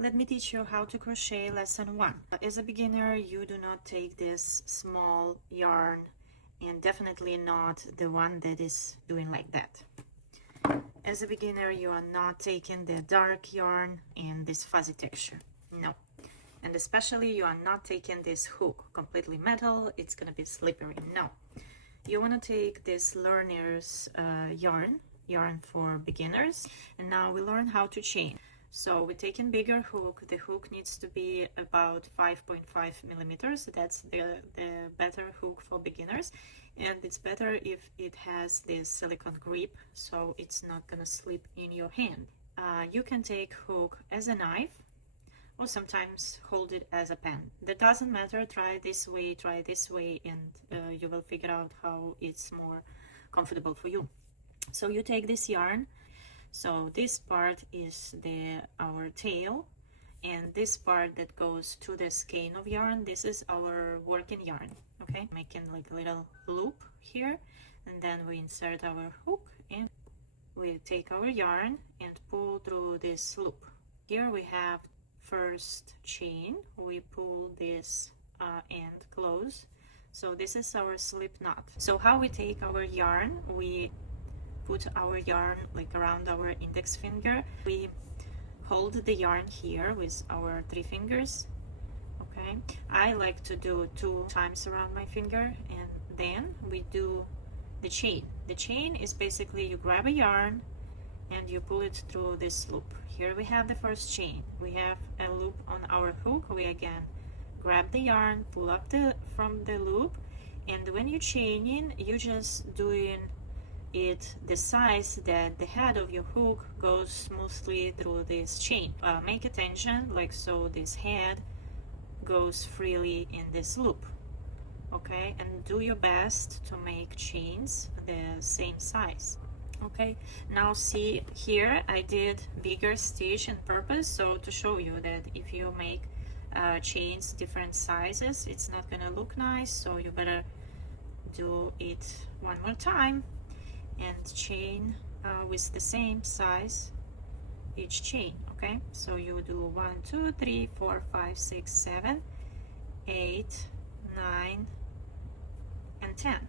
Let me teach you how to crochet lesson 1. As a beginner, you do not take this small yarn and definitely not the one that is doing like that. As a beginner, you are not taking the dark yarn and this fuzzy texture. No. And especially you are not taking this hook, completely metal, it's gonna be slippery. No. You want to take this learner's yarn for beginners, and now we learn how to chain. So we're taking bigger hook. The hook needs to be about 5.5 millimeters. That's the better hook for beginners, and it's better if it has this silicone grip, so it's not gonna slip in your hand. You can take hook as a knife, or sometimes hold it as a pen. That doesn't matter. Try this way, and you will figure out how it's more comfortable for you. So you take this yarn. So this part is our tail, and this part that goes to the skein of yarn, this is our working yarn. Okay, making like a little loop here, and then we insert our hook and we take our yarn and pull through this loop. Here we have first chain. We pull this end close, so this is our slip knot. So how we take our yarn, we put our yarn like around our index finger. We hold the yarn here with our 3 fingers. Okay, I like to do 2 times around my finger, and then we do the chain. The chain is basically you grab a yarn and you pull it through this loop. Here we have the first chain. We have a loop on our hook. We again grab the yarn, pull up from the loop, and when you're chaining, you're just doing it the size that the head of your hook goes smoothly through this chain. Make attention, like so this head goes freely in this loop. Okay, and do your best to make chains the same size. Okay, now see here I did bigger stitch on purpose, so to show you that if you make chains different sizes, it's not gonna look nice, so you better do it one more time and chain with the same size each chain. Okay, so you do 1 2 3 4 5 6 7 8 9 and 10.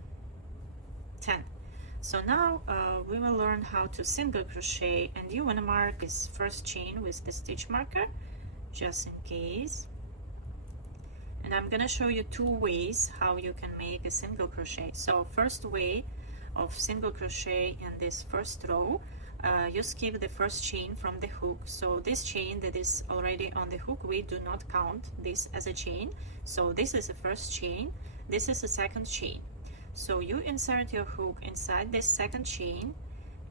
So now we will learn how to single crochet, and you want to mark this first chain with the stitch marker just in case. And I'm gonna show you 2 ways how you can make a single crochet. So first way of single crochet in this first row, you skip the first chain from the hook. So this chain that is already on the hook, we do not count this as a chain. So this is the first chain, this is the second chain. So you insert your hook inside this second chain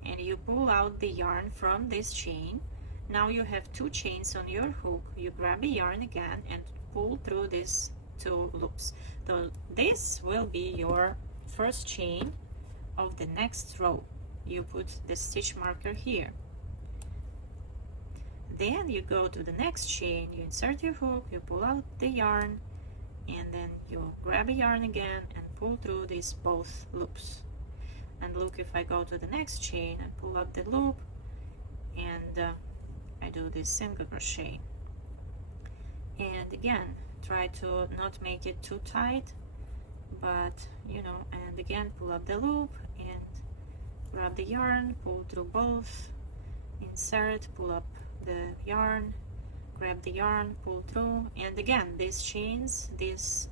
and you pull out the yarn from this chain. Now you have 2 chains on your hook. You grab the yarn again and pull through these 2 loops. So this will be your first chain of the next row. You put the stitch marker here. Then you go to the next chain, you insert your hook, you pull out the yarn, and then you grab a yarn again and pull through these both loops. And look, if I go to the next chain and pull up the loop, and I do this single crochet. And again, try to not make it too tight, but you know, and again pull up the loop and grab the yarn, pull through both, insert, pull up the yarn, grab the yarn, pull through, and again these chains, this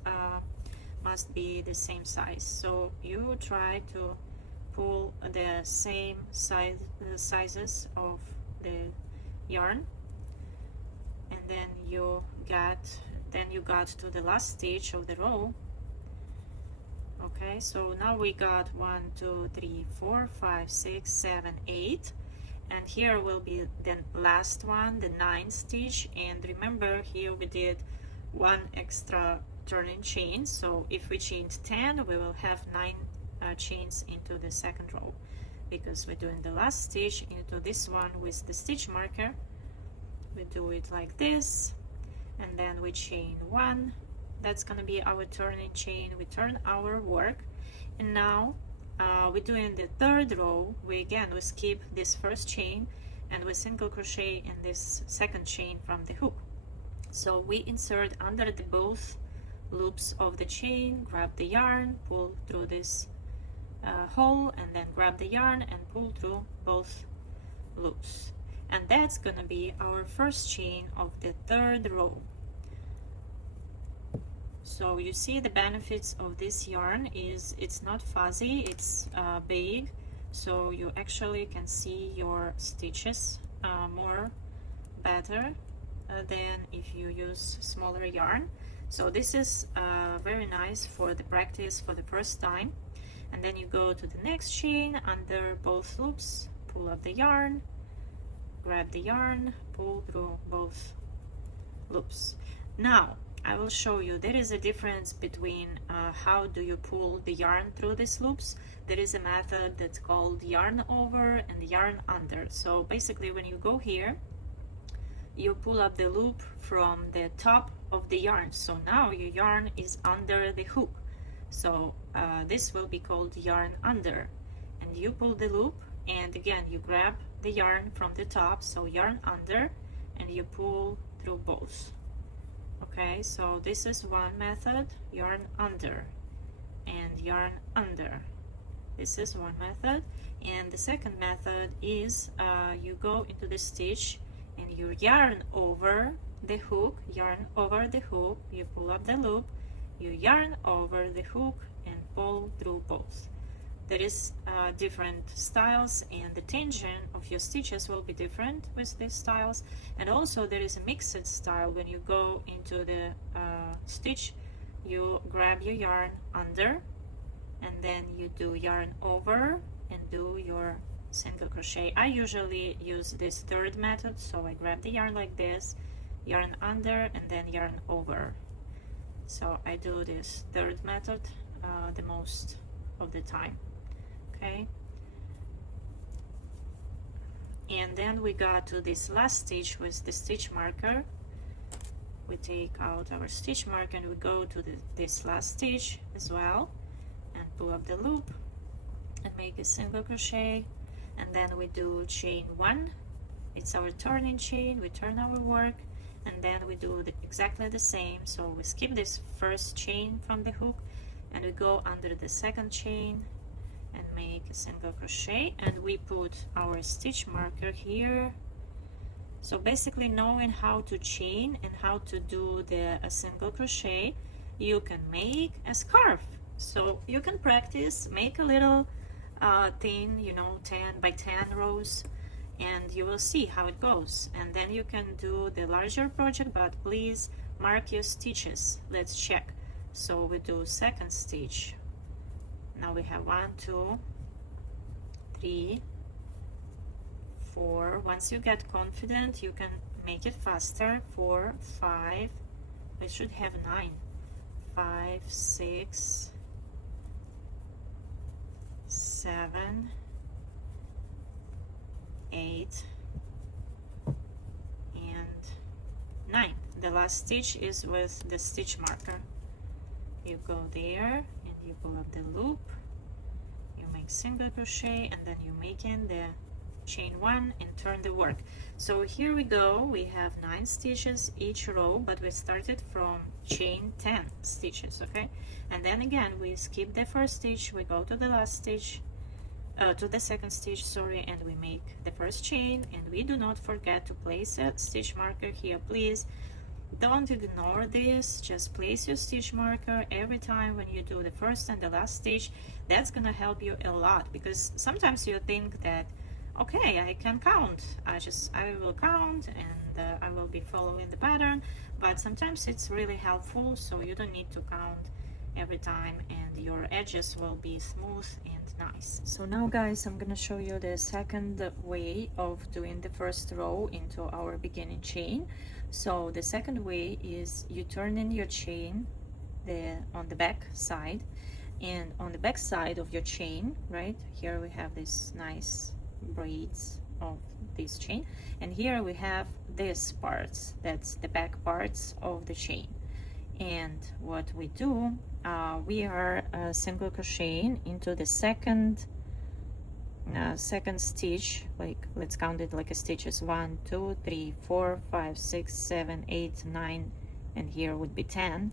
must be the same size. So you try to pull the same sizes of the yarn, and then you got to the last stitch of the row. Okay, so now we got 1 2 3 4 5 6 7 8, and here will be the last one, the 9th stitch. And remember, here we did 1 extra turning chain, so if we chained 10, we will have 9 chains into the second row, because we're doing the last stitch into this one with the stitch marker. We do it like this, and then we chain 1. That's gonna be our turning chain. We turn our work, and now we're doing the 3rd row. We skip this first chain and we single crochet in this second chain from the hook. So we insert under the both loops of the chain, grab the yarn, pull through this hole, and then grab the yarn and pull through both loops. And that's gonna be our first chain of the third row. So you see the benefits of this yarn is it's not fuzzy, it's big, so you actually can see your stitches more better than if you use smaller yarn. So this is very nice for the practice for the first time. And then you go to the next chain under both loops, pull up the yarn, grab the yarn, pull through both loops. Now I will show you there is a difference between how do you pull the yarn through these loops. There is a method that's called yarn over and yarn under. So basically when you go here, you pull up the loop from the top of the yarn. So now your yarn is under the hook. So this will be called yarn under. And you pull the loop, and again you grab the yarn from the top, so yarn under, and you pull through both. Okay, so this is one method, yarn under and yarn under. This is one method. And the second method is you go into the stitch and you yarn over the hook, yarn over the hook, you pull up the loop, you yarn over the hook and pull through both. There is different styles, and the tension of your stitches will be different with these styles. And also there is a mixed style. When you go into the stitch, you grab your yarn under, and then you do yarn over and do your single crochet. I usually use this third method, so I grab the yarn like this, yarn under, and then yarn over. So I do this third method the most of the time. Okay, and then we got to this last stitch with the stitch marker. We take out our stitch marker and we go to this last stitch as well, and pull up the loop and make a single crochet, and then we do chain one. It's our turning chain, we turn our work, and then we do exactly the same. So we skip this first chain from the hook and we go under the second chain and make a single crochet, and we put our stitch marker here. So basically, knowing how to chain and how to do a single crochet, you can make a scarf. So you can practice, make a little thin, 10 by 10 rows, and you will see how it goes. And then you can do the larger project, but please mark your stitches. Let's check. So we do second stitch. Now we have 1, 2, 3, 4. Once you get confident, you can make it faster. 4, 5. We should have 9. 5, 6, 7, 8, and 9. The last stitch is with the stitch marker. You go there and you pull up the loop, you make single crochet, and then you make in the chain one and turn the work. So here we go, we have 9 stitches each row, but we started from chain 10 stitches. Okay, and then again we skip the first stitch, we go to the last stitch, to the second stitch, sorry, and we make the first chain, and we do not forget to place a stitch marker here. Please don't ignore this, just place your stitch marker every time when you do the first and the last stitch. That's gonna help you a lot, because sometimes you think that, okay, I can count, I will count and I will be following the pattern, but sometimes it's really helpful, so you don't need to count every time, and your edges will be smooth and nice. So now guys, I'm gonna show you the second way of doing the first row into our beginning chain. So the second way is you turn in your chain on the back side, and on the back side of your chain, right here we have this nice braids of this chain, and here we have this parts, that's the back parts of the chain. And what we do, we are single crocheting into the second second stitch, like let's count it like a stitches, 1 2 3 4 5 6 7 8 9, and here would be 10.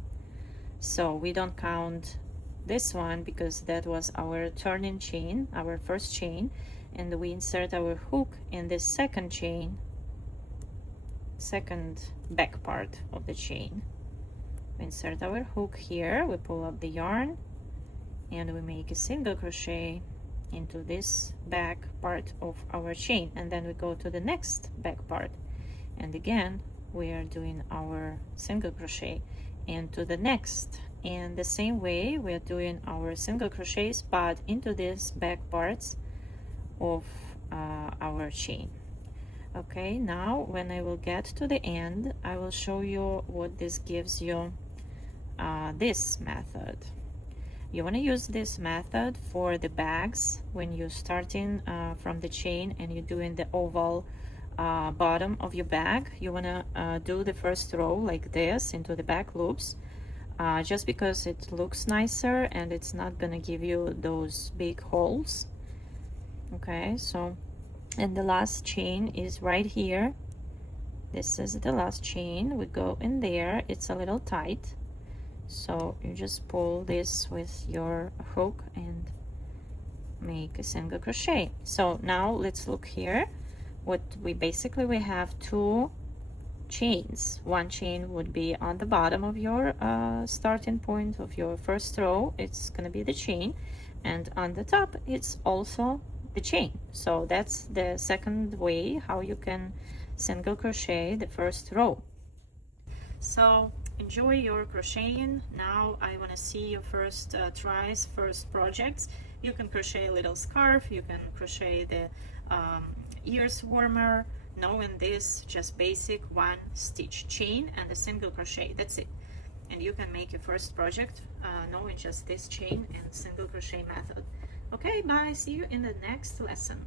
So we don't count this one because that was our turning chain, our first chain, and we insert our hook in this second chain, second back part of the chain. We insert our hook here, we pull up the yarn, and we make a single crochet into this back part of our chain, and then we go to the next back part, and again we are doing our single crochet into the next, and the same way we are doing our single crochets but into these back parts of our chain. Okay, now when I will get to the end, I will show you what this gives you. This method, you want to use this method for the bags when you're starting from the chain and you're doing the oval bottom of your bag. You want to do the first row like this into the back loops, just because it looks nicer and it's not gonna give you those big holes. Okay, so, and the last chain is right here. This is the last chain. We go in there. It's a little tight, so you just pull this with your hook and make a single crochet. So now let's look here. What we have two chains. One chain would be on the bottom of your starting point of your first row. It's gonna be the chain, and on the top it's also the chain. So that's the second way how you can single crochet the first row. So enjoy your crocheting. Now I want to see your first tries, first projects. You can crochet a little scarf, you can crochet the ears warmer. Knowing this, just basic one stitch chain and a single crochet, that's it. And you can make your first project knowing just this chain and single crochet method. Okay, bye, see you in the next lesson.